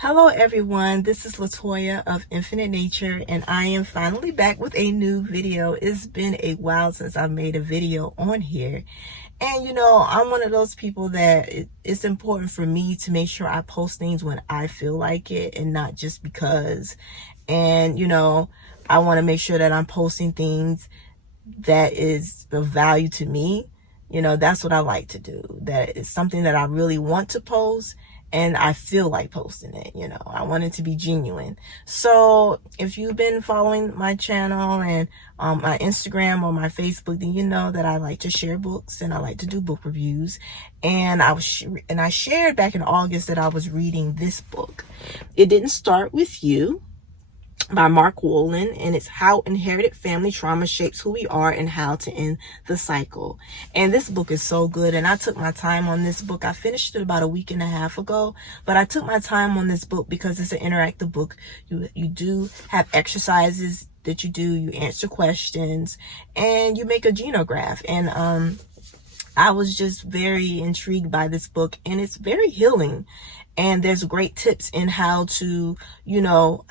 Hello everyone, this is Latoya of Infinitenature, and I am finally back with a new video. It's been a while since I've made a video on here. And I'm one of those people that it's important for me to make sure I post things when I feel like it and not just because. And I want to make sure that I'm posting things that is of value to me. That's what I like to do. That is something that I really want to post and I feel like posting it. I want it to be genuine. So if you've been following my channel and my Instagram or my Facebook, then you know that I like to share books and I like to do book reviews. And I shared back in August that I was reading this book. It Didn't Start With You by Wolynn, and it's How Inherited Family Trauma Shapes Who We Are and How to End the Cycle. And this book is so good, and I took my time on this book. I finished it about a week and a half ago, but I took my time on this book because it's an interactive book. You do have exercises that you answer questions, and you make a genograph. And I was just very intrigued by this book, and it's very healing. And there's great tips in how to heal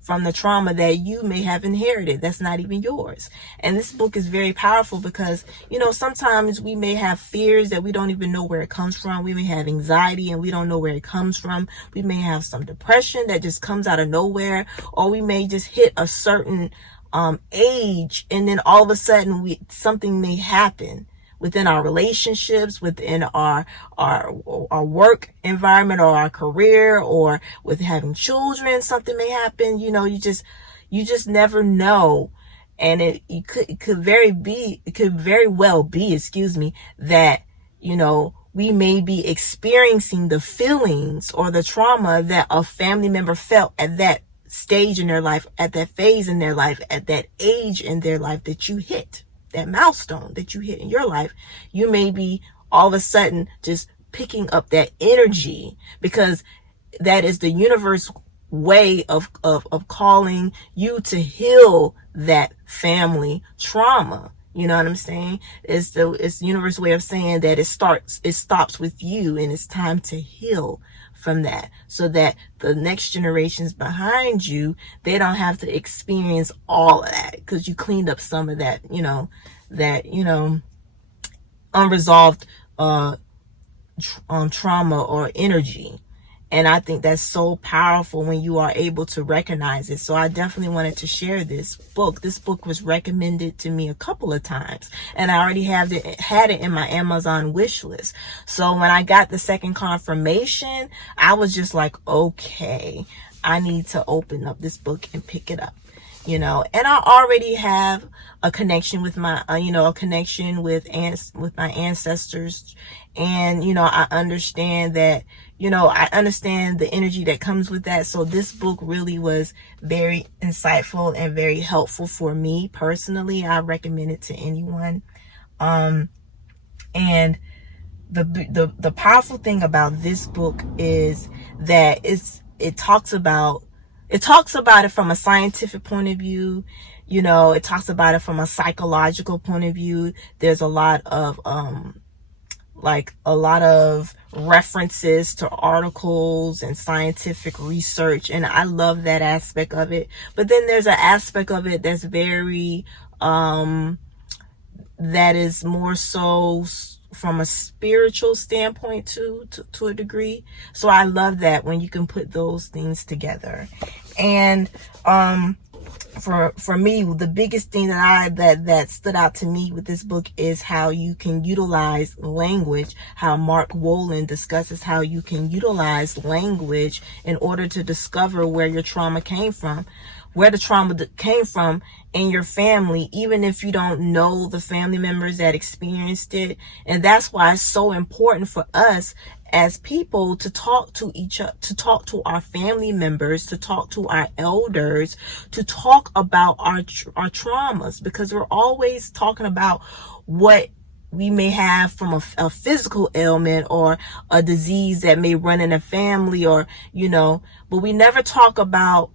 from the trauma that you may have inherited that's not even yours. And this book is very powerful because, sometimes we may have fears that we don't even know where it comes from. We may have anxiety and we don't know where it comes from. We may have some depression that just comes out of nowhere, or we may just hit a certain age, and then all of a sudden something may happen within our relationships, within our work environment, or our career, or with having children. Something may happen. You just never know. And it could very well be, that we may be experiencing the feelings or the trauma that a family member felt at that stage in their life, at that phase in their life, at that age in their life that you hit. That milestone that you hit in your life. You may be all of a sudden just picking up that energy, because that is the universe way of calling you to heal that family trauma. You know what I'm saying? It's the universe way of saying that it stops with you, and it's time to heal from that, so that the next generations behind you, they don't have to experience all of that, because you cleaned up some of that, unresolved trauma or energy. And I think that's so powerful when you are able to recognize it. So I definitely wanted to share this book. This book was recommended to me a couple of times, and I already had it in my Amazon wish list. So when I got the second confirmation, I was just like, okay, I need to open up this book and pick it up. And I already have a connection with my, with my ancestors. And, I understand that, I understand the energy that comes with that. So this book really was very insightful and very helpful for me personally. I recommend it to anyone. And the powerful thing about this book is that it talks about it from a scientific point of view. It talks about it from a psychological point of view. There's a lot of references to articles and scientific research, and I love that aspect of it. But then there's an aspect of it that's very that is more so from a spiritual standpoint to a degree. So I love that when you can put those things together. And for me, the biggest thing that stood out to me with this book is how you can utilize language, how Wolynn discusses how you can utilize language in order to discover where your trauma came from, where the trauma came from in your family, even if you don't know the family members that experienced it. And that's why it's so important for us as people to talk to each other, to talk to our family members, to talk to our elders, to talk about our traumas, because we're always talking about what we may have from a physical ailment or a disease that may run in a family, or but we never talk about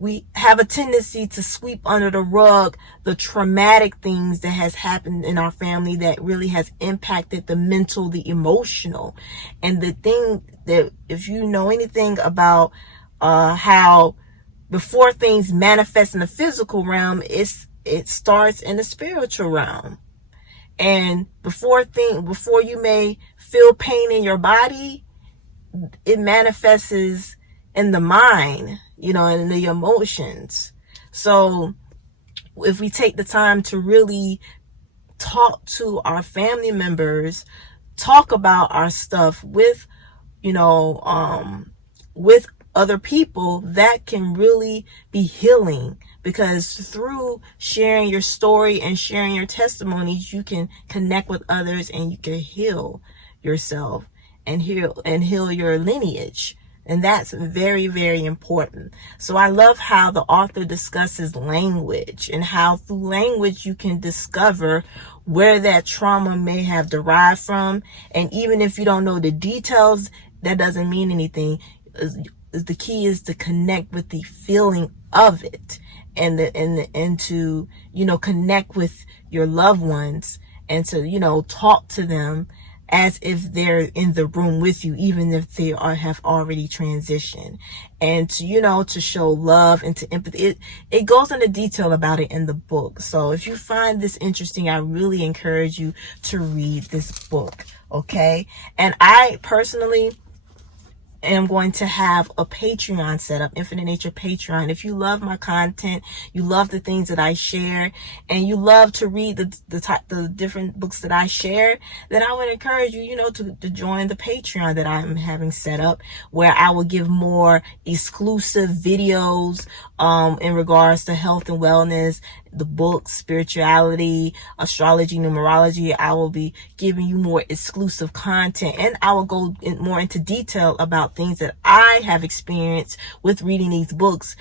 we have a tendency to sweep under the rug the traumatic things that has happened in our family that really has impacted the mental, the emotional. And the thing that, if you know anything about how before things manifest in the physical realm, it starts in the spiritual realm. And before you may feel pain in your body, it manifests in the mind, in the emotions. So if we take the time to really talk to our family members, talk about our stuff with other people, that can really be healing, because through sharing your story and sharing your testimonies, you can connect with others and you can heal yourself and heal your lineage. And that's very, very important. So I love how the author discusses language, and how through language you can discover where that trauma may have derived from. And even if you don't know the details, that doesn't mean anything. The key is to connect with the feeling of it, and to connect with your loved ones, and to talk to them as if they're in the room with you, even if they have already transitioned, and to show love and to empathy. It goes into detail about it in the book. So if you find this interesting, I really encourage you to read this book. Okay. And I personally am going to have a Patreon set up, Infinite Nature Patreon. If you love my content, you love the things that I share, and you love to read the different books that I share, then I would encourage you, to join the Patreon that I'm having set up, where I will give more exclusive videos in regards to health and wellness, the books, spirituality, astrology, numerology. I will be giving you more exclusive content, and I will go more into detail about things that I have experienced with reading these books,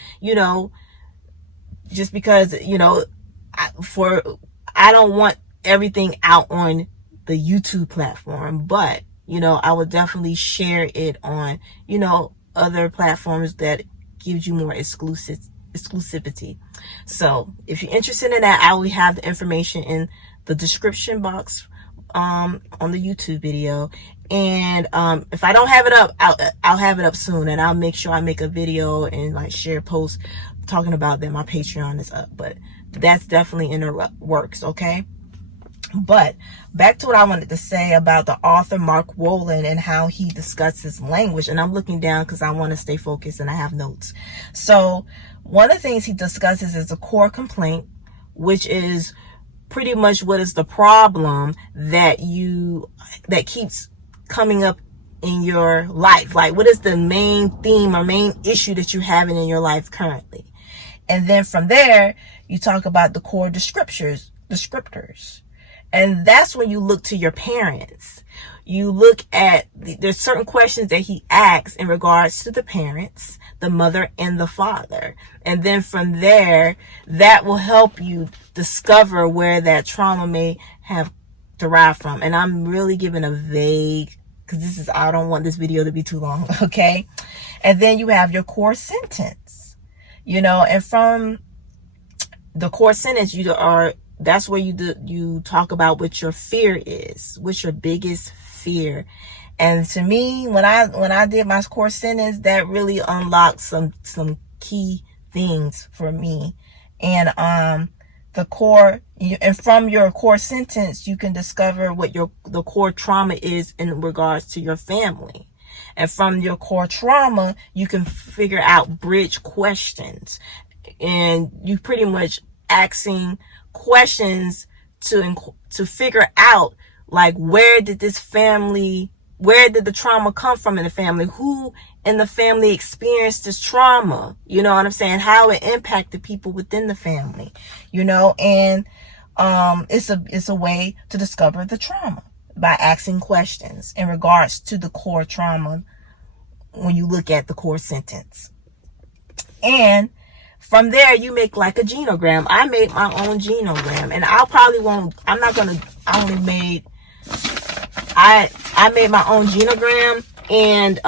just because, I don't want everything out on the YouTube platform, but, I will definitely share it on, other platforms that gives you more exclusivity. So if you're interested in that, I will have the information in the description box on the YouTube video. And if I don't have it up, I'll have it up soon, and I'll make sure I make a video and share posts talking about that my Patreon is up. But that's definitely in the works. Okay. But back to what I wanted to say about the author Mark Wolynn and how he discusses language. And I'm looking down because I want to stay focused and I have notes. So one of the things he discusses is a core complaint, which is pretty much what is the problem that keeps coming up in your life. Like, what is the main theme or main issue that you're having in your life currently? And then from there, you talk about the core descriptors. And that's when you look to your parents. You look at, there's certain questions that he asks in regards to the parents, the mother and the father. And then from there, that will help you discover where that trauma may have derived from. And I'm really giving a vague, because I don't want this video to be too long, okay? And then you have your core sentence, and from the core sentence, that's where you talk about what your fear is, what's your biggest fear. And to me, when I did my core sentence, that really unlocked some key things for me. And and from your core sentence, you can discover what the core trauma is in regards to your family. And from your core trauma, you can figure out bridge questions, and you pretty much asking questions to figure out, like, where did the trauma come from in the family? Who in the family experienced this trauma? You know what I'm saying? How it impacted people within the family, and it's a way to discover the trauma by asking questions in regards to the core trauma when you look at the core sentence. And from there, you make like a genogram. I made my own genogram, and I made my own genogram, and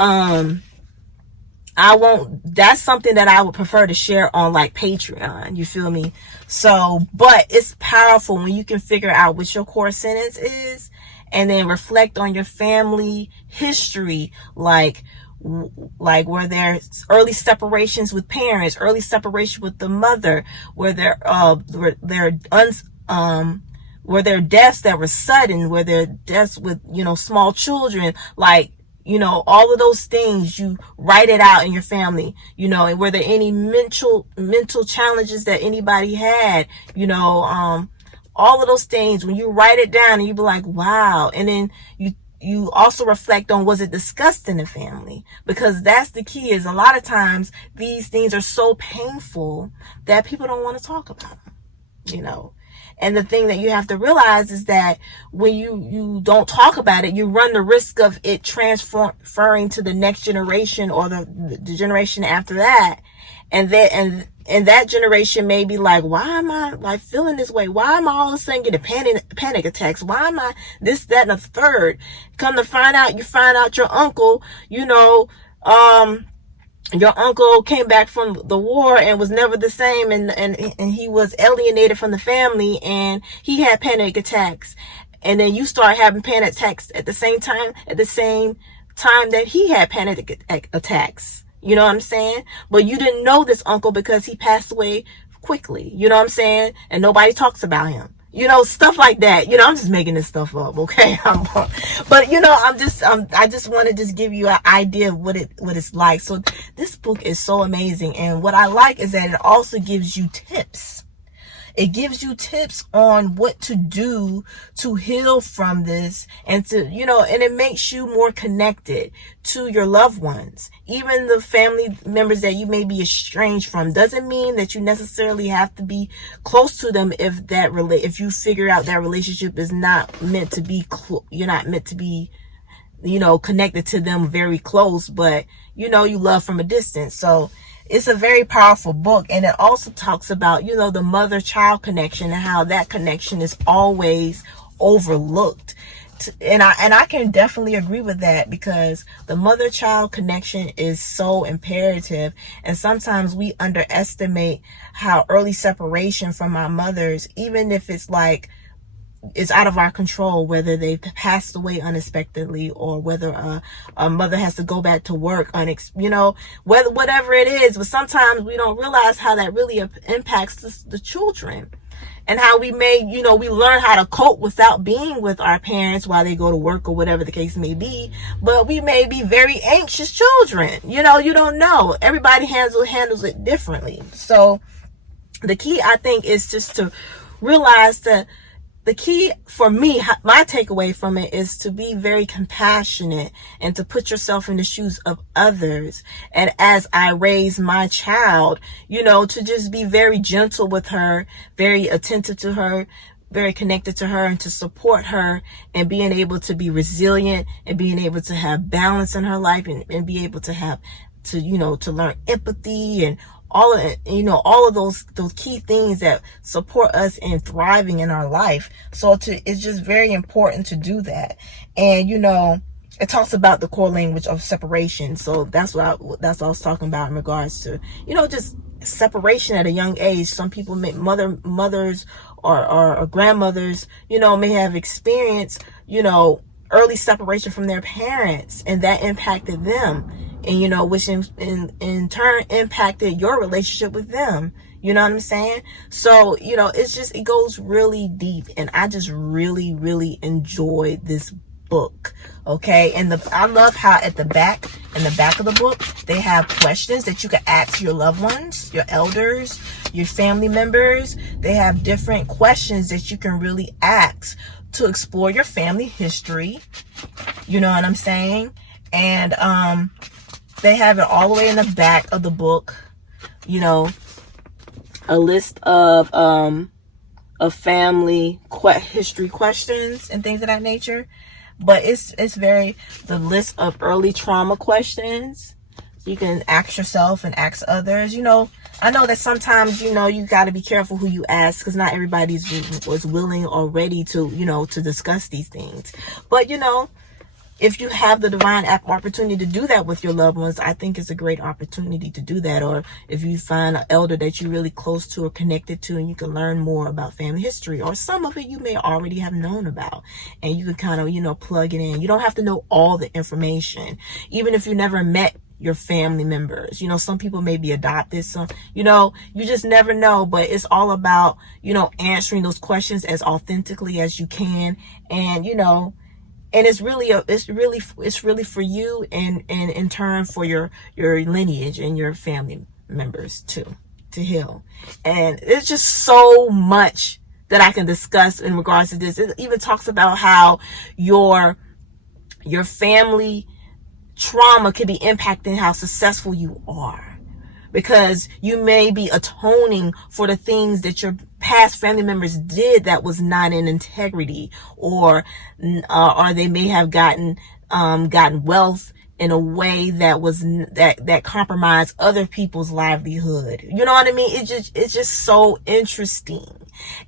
that's something that I would prefer to share on like Patreon. You feel me? So, but it's powerful when you can figure out what your core sentence is and then reflect on your family history. Like were there early separations with parents, early separation with the mother, were there were there deaths that were sudden, were there deaths with, small children, like, all of those things. You write it out in your family, and were there any mental challenges that anybody had, all of those things. When you write it down and you be like, wow. And then you also reflect on, was it discussed in the family? Because that's the key. Is a lot of times these things are so painful that people don't want to talk about them, And the thing that you have to realize is that when you don't talk about it, you run the risk of it transferring to the next generation or the generation after that. And that generation may be like, why am I like feeling this way? Why am I all of a sudden getting panic attacks? Why am I this, that, and the third? Come to find out, you find out your uncle, your uncle came back from the war and was never the same, and he was alienated from the family, and he had panic attacks. And then you start having panic attacks at the same time that he had panic attacks. You know what I'm saying? But you didn't know this uncle because he passed away quickly. You know what I'm saying? And nobody talks about him. Stuff like that. I'm just making this stuff up, okay? But I just want to just give you an idea of what it's like. So this book is so amazing, and what I like is that it also gives you tips. It gives you tips on what to do to heal from this, and and it makes you more connected to your loved ones. Even the family members that you may be estranged from doesn't mean that you necessarily have to be close to them if you figure out that relationship is not meant to be you're not meant to be connected to them very close, but you love from a distance. So it's a very powerful book, and it also talks about, the mother-child connection and how that connection is always overlooked. And I can definitely agree with that, because the mother-child connection is so imperative, and sometimes we underestimate how early separation from our mothers, even if it's like it's out of our control, whether they've passed away unexpectedly or whether a mother has to go back to work, whatever it is. But sometimes we don't realize how that really impacts the children, and how we may, we learn how to cope without being with our parents while they go to work or whatever the case may be. But we may be very anxious children. You don't know. Everybody handles it differently. So the key, I think, is just to realize that the key for me, my takeaway from it, is to be very compassionate and to put yourself in the shoes of others. And as I raise my child, to just be very gentle with her, very attentive to her, very connected to her, and to support her, and being able to be resilient, and being able to have balance in her life, and be able to have to learn empathy and all of those key things that support us in thriving in our life. So it's just very important to do that. And it talks about the core language of separation. So that's what I was talking about in regards to just separation at a young age. Some people mothers or grandmothers may have experienced early separation from their parents, and that impacted them, and which in turn impacted your relationship with them. You know what I'm saying? So it goes really deep, and I just really, really enjoyed this book. Okay, and I love how in the back of the book they have questions that you can ask your loved ones, your elders, your family members. They have different questions that you can really ask to explore your family history. You know what I'm saying? And they have it all the way in the back of the book, a list of family history questions and things of that nature. But it's the list of early trauma questions you can ask yourself and ask others. I know that sometimes, you got to be careful who you ask, because not everybody was willing or ready to, to discuss these things. But, if you have the divine opportunity to do that with your loved ones, I think it's a great opportunity to do that. Or if you find an elder that you're really close to or connected to, and you can learn more about family history, or some of it you may already have known about, and you can kind of, plug it in. You don't have to know all the information, even if you never met your family members. Some people may be adopted, so you just never know. But it's all about answering those questions as authentically as you can. And and it's really for you, and in turn for your lineage and your family members too, to heal. And it's just so much that I can discuss in regards to this. It even talks about how your family trauma can be impacting how successful you are, because you may be atoning for the things that your past family members did that was not in integrity, or they may have gotten wealth in a way that was that compromised other people's livelihood. You know what I mean? It's just so interesting.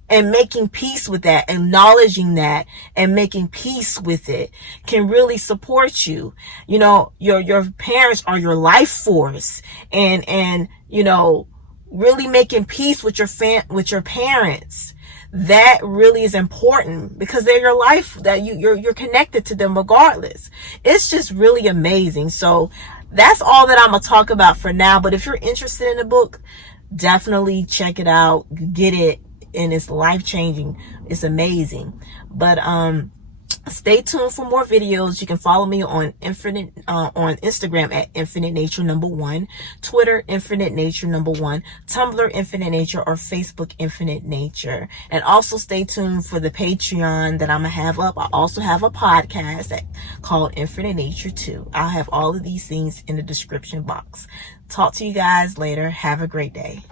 And making peace with that, acknowledging that, and making peace with it can really support you. Your parents are your life force, and really making peace with your parents, that really is important, because they're your life, that you're connected to them regardless. It's just really amazing. So that's all that I'm gonna talk about for now. But if you're interested in the book, definitely check it out, get it, and it's life-changing. It's amazing. But stay tuned for more videos. You can follow me on on Instagram at Infinitenature1, Twitter Infinitenature1, Tumblr Infinitenature, or Facebook Infinitenature. And also stay tuned for the Patreon that I'm gonna have up. I also have a podcast called Infinite Nature 2. I'll have all of these things in the description box. Talk to you guys later. Have a great day.